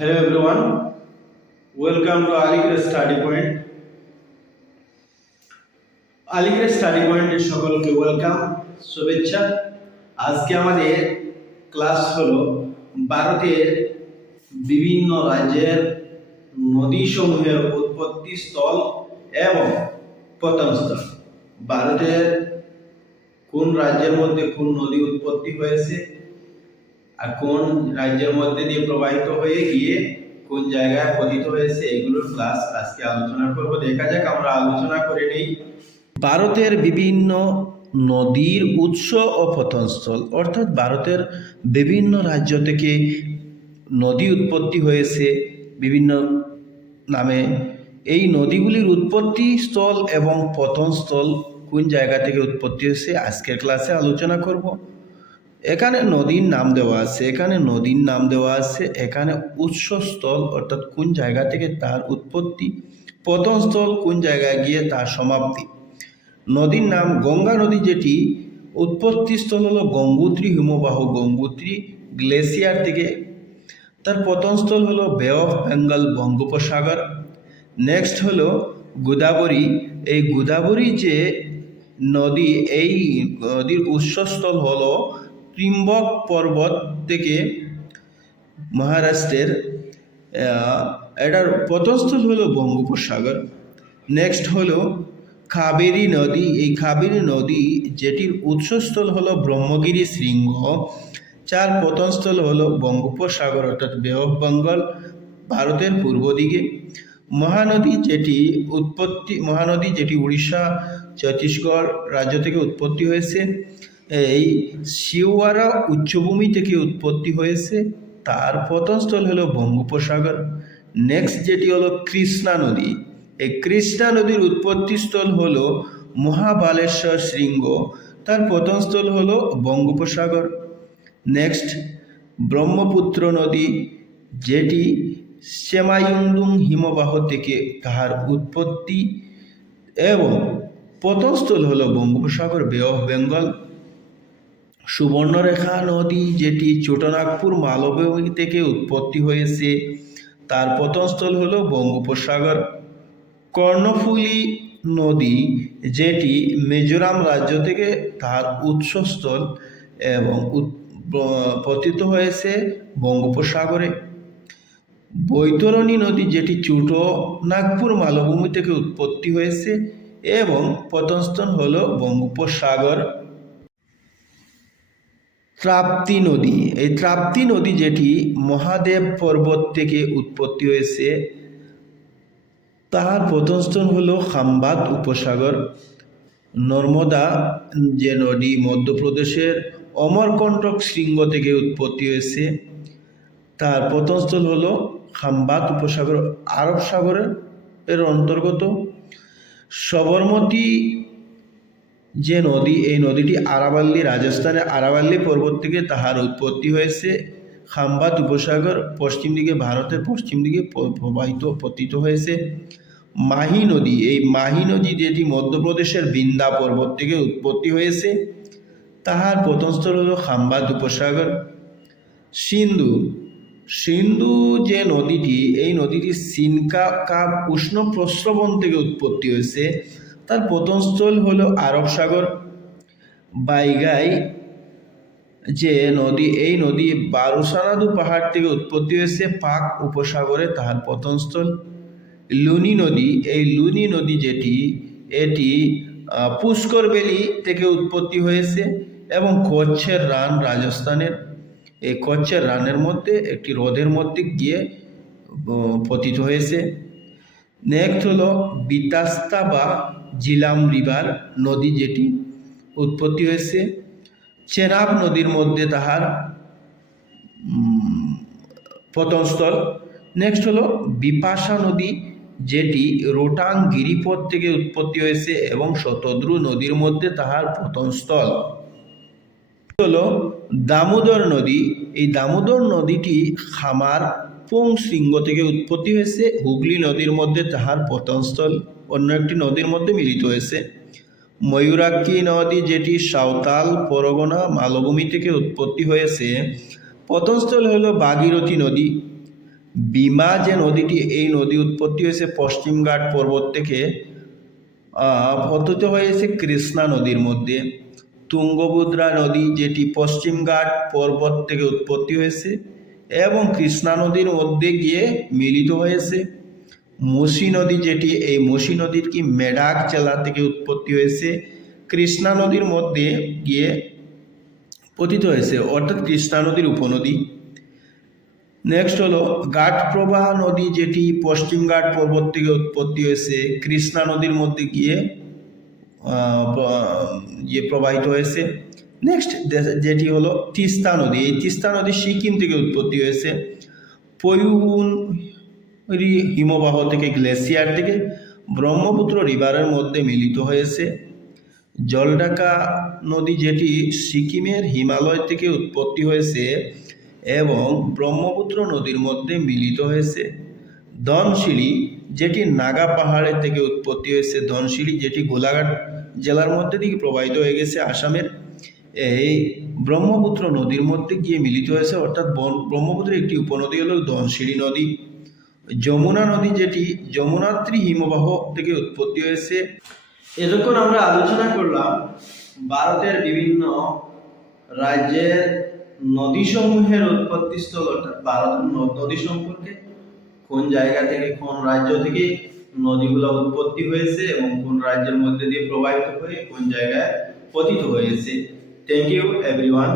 Hello everyone, welcome to Aligre Study Point. Aligre Study পয়েন্টের সকলকে welcome, শুভেচ্ছা। আজকে আমাদের ক্লাস হলো ভারতের বিভিন্ন রাজ্যের নদীসমূহের উৎপত্তি স্থল এবং পতন স্থল। ভারতের কোন রাজ্যের মধ্যে কোন নদী উৎপত্তি হয়েছে আর কোন রাজ্যের মধ্যে দিয়ে প্রবাহিত হয়ে গিয়ে কোন জায়গায় পতিত হয়েছে, এগুলোর ক্লাস আজকে আলোচনা করব। দেখা যাক, আমরা আলোচনা করে নেই ভারতের বিভিন্ন নদীর উৎস ও পতনস্থল, অর্থাৎ ভারতের বিভিন্ন রাজ্য থেকে নদী উৎপত্তি হয়েছে বিভিন্ন নামে। এই নদীগুলির উৎপত্তি স্থল এবং পতনস্থল কোন জায়গা থেকে উৎপত্তি হয়েছে আজকের ক্লাসে আলোচনা করব। এখানে নদীর নাম দেওয়া আছে, এখানে উৎসস্থল অর্থাৎ কোন জায়গা থেকে তার উৎপত্তি, পতনস্থল কোন জায়গায় গিয়ে তার সমাপ্তি। নদীর নাম গঙ্গা নদী, যেটি উৎপত্তিস্থল হলো গঙ্গোত্রী হিমবাহ, গঙ্গোত্রী গ্লেসিয়ার থেকে। তার পতনস্থল হলো বে অফ বেঙ্গল, বঙ্গোপসাগর। নেক্সট হলো গোদাবরী। এই গোদাবরী যে নদী, এই নদীর উৎসস্থল হলো ত্রিম্বক পর্বত থেকে মহারাষ্ট্রের। এটার পতনস্থল হলো বঙ্গোপসাগর। নেক্সট হলো কাবেরী নদী। এই কাবেরী নদী যেটির উৎসস্থল হলো ব্রহ্মগিরি শৃঙ্গ, যার পতনস্থল হলো বঙ্গোপসাগর অর্থাৎ বে অফ বেঙ্গল, ভারতের পূর্ব দিকে। মহানদী যেটি উড়িষ্যা ছত্তিশগড় রাজ্য থেকে উৎপত্তি হয়েছে। এই শিওয়ারা উচ্চভূমি থেকে উৎপত্তি হয়েছে, তার পতনস্থল হলো বঙ্গোপসাগর। নেক্সট যেটি হলো কৃষ্ণা নদী। এই কৃষ্ণা নদীর উৎপত্তিস্থল হলো মহাবালেশ্বর শৃঙ্গ, তার পতনস্থল হলো বঙ্গোপসাগর। নেক্সট ব্রহ্মপুত্র নদী, যেটি সেমাইউন্ডুং হিমবাহ থেকে তাহার উৎপত্তি এবং পতনস্থল হলো বঙ্গোপসাগর, বে অফ বেঙ্গল। সুবর্ণরেখা নদী, যেটি ছোটনাগপুর মালভূমি থেকে উৎপত্তি হয়েছে, তার পতনস্থল হলো বঙ্গোপসাগর। কর্ণফুলী নদী, যেটি মিজোরাম রাজ্য থেকে তার উৎসস্থল এবং পতিত হয়েছে বঙ্গোপসাগরে। বৈতরণী নদী, যেটি ছোট নাগপুর মালভূমি থেকে উৎপত্তি হয়েছে এবং পতনস্থল হলো বঙ্গোপসাগর। তাপ্তি নদী। এই তাপ্তি নদী, যেটি মহাদেব পর্বত থেকে উৎপত্তি হয়েছে, তার পতনস্থল হলো খাম্বাত উপসাগর। নর্মদা যে নদী মধ্যপ্রদেশের অমরকণ্টক শৃঙ্গ থেকে উৎপত্তি হয়েছে, তার পতনস্থল হলো খাম্বাত উপসাগর, আরব সাগরের অন্তর্গত। সবরমতী যে নদী, এই নদীটি আরাভাল্লি, রাজস্থানের আরাভাল্লি পর্বত থেকে তাহার উৎপত্তি হয়েছে। খাম্বাত উপসাগর পশ্চিম দিকে, ভারতের পশ্চিম দিকে পতিত হয়েছে। মাহি নদী। এই মাহি নদী, যেটি মধ্যপ্রদেশের বিন্দা পর্বত থেকে উৎপত্তি হয়েছে, তাহার পতনস্থল হল খাম্বাত উপসাগর। সিন্ধু যে নদীটি, এই নদীটি সিনকা উষ্ণ প্রস্রবণ থেকে উৎপত্তি হয়েছে, তার পতনস্থল হলো আরব সাগর। বাইগাই যে নদী, এই নদী বারুসানাদু পাহাড় থেকে উৎপত্তি হয়েছে, পাক উপসাগরে তাহার পতনস্থল। লুনি নদী। এই লুনি নদী এটি পুষ্কর ভ্যালি থেকে উৎপত্তি হয়েছে এবং কচ্ছের রান, রাজস্থানের এই কচ্ছের রানের মধ্যে একটি হ্রদের মধ্যে গিয়ে পতিত হয়েছে। নেক্সট হলো বিতাস্তা বা জিলাম রিভার নদী, যেটি উৎপত্তি হয়েছে চেনাব নদীর মধ্যে তাহার পতনস্থল। নেক্সট হলো বিপাশা নদী, যেটি রোটাং গিরিপথ থেকে উৎপত্তি হয়েছে এবং শতদ্রু নদীর মধ্যে তাহার পতনস্থল। হলো দামোদর নদী। এই দামোদর নদীটি খামার পোং শৃঙ্গ থেকে উৎপত্তি হয়েছে, হুগলি নদীর মধ্যে তাহার পতনস্থল অন্য একটি নদীর মধ্যে মিলিত হয়েছে। ময়ূরাক্ষী নদী, যেটি সাঁওতাল পরগনা মালভূমি থেকে উৎপত্তি হয়েছে, পতনস্থল হলো ভাগীরথী নদী। ভীমা যে নদীটি, এই নদী উৎপত্তি হয়েছে পশ্চিমঘাট পর্বত থেকে, পতিত হয়েছে কৃষ্ণা নদীর মধ্যে। তুঙ্গভদ্রা নদী যেটি পশ্চিমঘাট পর্বত থেকে উৎপত্তি হয়েছে এবং কৃষ্ণা নদীর মধ্যে গিয়ে মিলিত হয়েছে। মুসি নদী যেটি, এই মুসি নদীর কি মেডাক জেলা থেকে উৎপত্তি হয়েছে, কৃষ্ণা নদীর মধ্যে গিয়ে পতিত হয়েছে, অর্থাৎ কৃষ্ণা নদীর উপনদী। নেক্সট হলো ঘাটপ্রভা নদী যেটি পশ্চিমঘাট পর্বত থেকে উৎপত্তি হয়েছে, কৃষ্ণা নদীর মধ্যে গিয়ে প্রবাহিত হয়েছে। নেক্সট যেটি হলো তিস্তা নদী, এই তিস্তা নদী সিকিম থেকে উৎপত্তি হয়েছে, পয়ুরি হিমবাহ থেকে, গ্লেসিয়ার থেকে ব্রহ্মপুত্র রিভারের মধ্যে মিলিত হয়েছে। জলঢাকা নদী যেটি সিকিমের হিমালয় থেকে উৎপত্তি হয়েছে এবং ব্রহ্মপুত্র নদীর মধ্যে মিলিত হয়েছে। ধনশিরি যেটি নাগা পাহাড়ের থেকে উৎপত্তি হয়েছে, ধনশিরি যেটি গোলাঘাট জেলার মধ্যে দিয়ে প্রবাহিত হয়ে গেছে আসামের, এই ব্রহ্মপুত্র নদীর মধ্যে গিয়ে মিলিত হয়েছে, অর্থাৎ ব্রহ্মপুত্রের একটি উপনদী হলো ধনশিরি নদী। যমুনা নদী যেটি যমুনাত্রী হিমবাহ থেকে উৎপত্তি হয়েছে। এতক্ষণ আমরা আলোচনা করলাম ভারতের বিভিন্ন রাজ্যের নদীসমূহের উৎপত্তিস্থল, অর্থাৎ ভারতের নদী সম্পর্কে, কোন জায়গা থেকে, কোন রাজ্য থেকে নদীগুলো উৎপত্তি হয়েছে এবং কোন রাজ্যের মধ্যে দিয়ে প্রবাহিত হয়ে কোন জায়গায় পতিত হয়েছে। Thank you everyone.